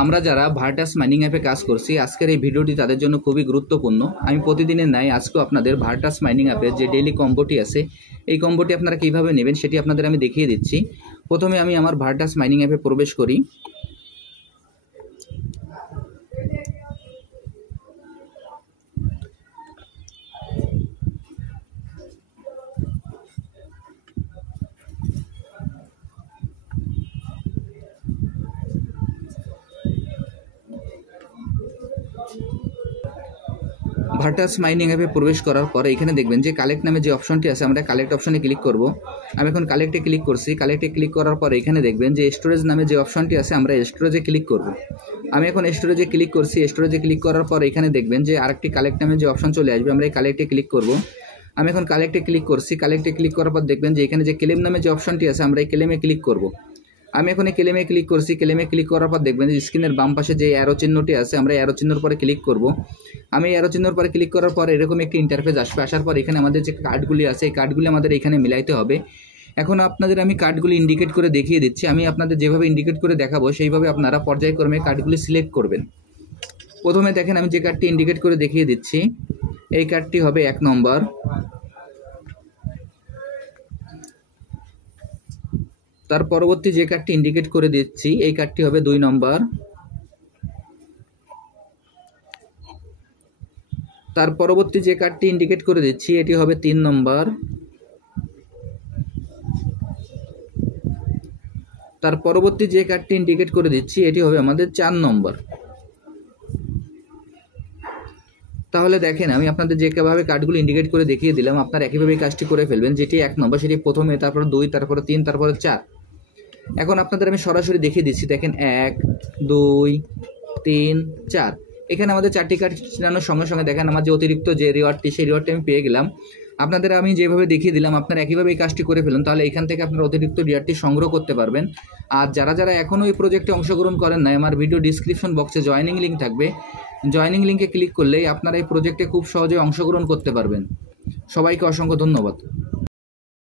আমরা যারা Virtus mining অ্যাপে কাজ করছি, আজকের এই ভিডিওটি তাদের জন্য খুবই গুরুত্বপূর্ণ। আমি প্রতিদিনের ন্যায় আজকেও আপনাদের ভার্টাস মাইনিং অ্যাপের যে ডেইলি কম্বোটি আছে, এই কম্বোটি আপনারা কীভাবে নেবেন সেটি আপনাদের আমি দেখিয়ে দিচ্ছি। প্রথমে আমি আমার ভার্টাস মাইনিং অ্যাপে প্রবেশ করি। ভার্টাস মাইনিং অ্যাপে প্রবেশ করার পরে এখানে দেখবেন যে কালেক্ট নামে যে অপশনটি আছে, আমরা কালেক্ট অপশনে ক্লিক করব। আমি এখন কালেক্টে ক্লিক করছি। কালেক্টে ক্লিক করার পরে এখানে দেখবেন যে স্টোরেজ নামে যে অপশনটি আছে, আমরা স্টোরেজে ক্লিক করব। আমি এখন স্টোরেজে ক্লিক করছি। স্টোরেজে ক্লিক করার পর এখানে দেখবেন যে আরেকটি কালেক্ট নামে যে অপশন চলে আসবে, আমরা এই কালেক্টে ক্লিক করব। আমি এখন কালেক্টে ক্লিক করছি। কালেক্টে ক্লিক করার পর দেখবেন যে এখানে যে ক্লেম নামে যে অপশনটি আছে, আমরা এই ক্লেমে ক্লিক করব। আমি এখন এই ক্লেমে ক্লিক করছি। ক্লেমে ক্লিক করার পর দেখবেন যে স্ক্রিনের বাম পাশে যে অ্যারো চিহ্নটি আছে, আমরা অ্যারো চিহ্নের পরে ক্লিক করব। আমি অ্যারো চিহ্নের পরে ক্লিক করার পর এরকম একটি ইন্টারফেস আসবে। আসার পর এখানে আমাদের যে কার্ডগুলি আছে, এই কার্ডগুলি আমাদের এখানে মিলাইতে হবে। এখন আপনাদের আমি কার্ডগুলি ইন্ডিকেট করে দেখিয়ে দিচ্ছি। আমি আপনাদের যেভাবে ইন্ডিকেট করে দেখাবো সেইভাবে আপনারা পর্যায়ক্রমে কার্ডগুলি সিলেক্ট করবেন। প্রথমে দেখেন আমি যে কার্ডটি ইন্ডিকেট করে দেখিয়ে দিচ্ছি, এই কার্ডটি হবে 1 নম্বর। তার পরবর্তী যে কার্ডটি ইন্ডিকেট করে দিচ্ছি, এই কার্ডটি হবে 2 নম্বর। তার পরবর্তী যে কার্ডটি ইন্ডিকেট করে দিচ্ছি, এটি হবে 3 নম্বর। তার পরবর্তী যে কার্ডটি ইন্ডিকেট করে দিচ্ছি, এটি হবে আমাদের 4 নম্বর। তাহলে দেখেন আমি আপনাদের যেভাবে কার্ডগুলো ইন্ডিকেট করে দেখিয়ে দিলাম, আপনারা একইভাবে কাজটি করে ফেলবেন। যেটি 1 নম্বর সেটি প্রথমে, তারপরে 2, তারপরে 3, তারপরে 4। এখন আপনাদের আমি সরাসরি দেখিয়ে দিচ্ছি। দেখেন 1, 2, 3, 4। এখানে আমাদের 4টি কার্ড চিনানোর সঙ্গে সঙ্গে দেখেন আমার যে অতিরিক্ত যে রিওয়ার্ডটি, সেই রিওয়ার্ডটি আমি পেয়ে গেলাম। আপনাদের আমি যেভাবে দেখিয়ে দিলাম, আপনারা একইভাবে এই কাজটি করে ফেলুন। তাহলে এখান থেকে আপনারা অতিরিক্ত রিওয়ার্ডটি সংগ্রহ করতে পারবেন। আর যারা যারা এখনও এই প্রজেক্টে অংশগ্রহণ করেন নাই, আমার ভিডিও ডিসক্রিপশন বক্সে জয়েনিং লিঙ্ক থাকবে। জয়েনিং লিঙ্কে ক্লিক করলেই আপনারা এই প্রজেক্টে খুব সহজে অংশগ্রহণ করতে পারবেন। সবাইকে অসংখ্য ধন্যবাদ।